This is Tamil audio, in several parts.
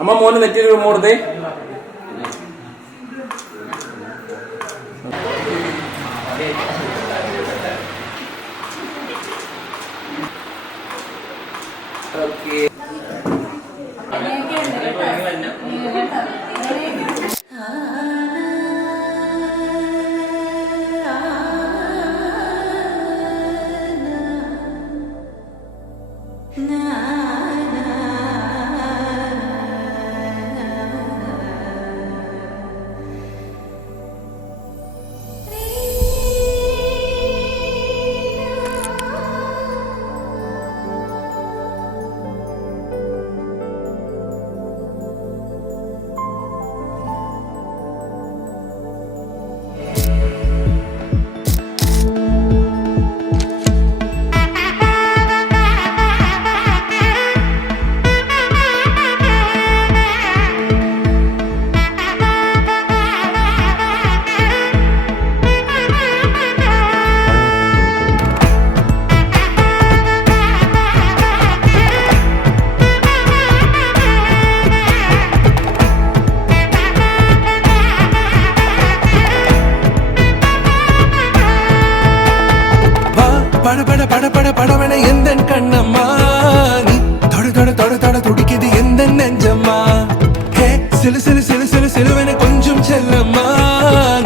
അമ്മ മോന് നെറ്റിയിൽ മൂടുന്നേ. ഓക്കെ படவன எந்த கண்ணம்மா நீ தொட தொட தொட தொட துடிக்குது எந்த நெஞ்சம்மா ஹே சிலு சிலு சிலு சிலு சிலுவன கொஞ்சம் செல்லம்மா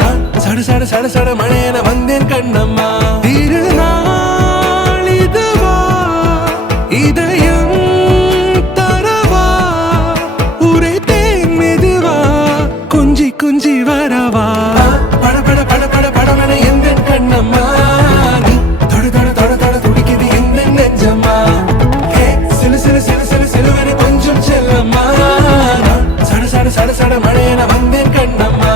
நான் சட சட சட சட மழையன வந்தேன் கண்ணம்மா திருநாள் இதுவா இதயம் தரவா உரைத்தேன் மெதுவா குஞ்சி குஞ்சி வரவா பட பட பட பட படவன எந்த கண்ணம்மா சட சட மழையன வந்தேன் கண்ணம்மா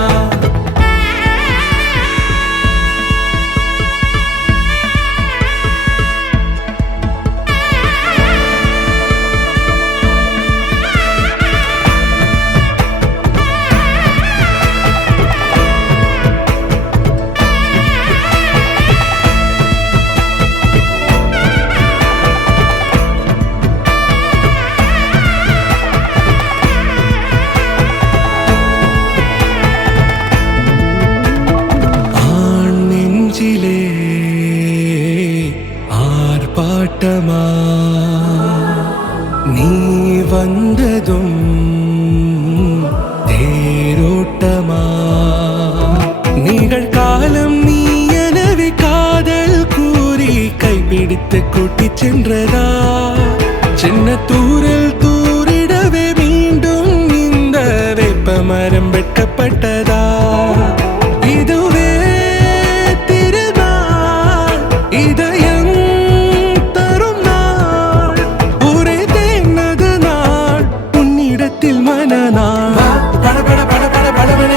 ஆர்ப்பாட்டமா நீ வந்ததும் தேரோட்டமா நிகழ்காலம் நீ எனவே காதல் கூறி கைப்பிடித்து கூட்டிச் சென்றதா சின்ன தூரல் தூரிடவே மீண்டும் இந்த வேப்ப மரம் வெட்டப்பட்டதா இதுவே திருநாள் இதயம் மனநாள் உன்னிடத்தில் மனநாள் பட பட பட பட படவன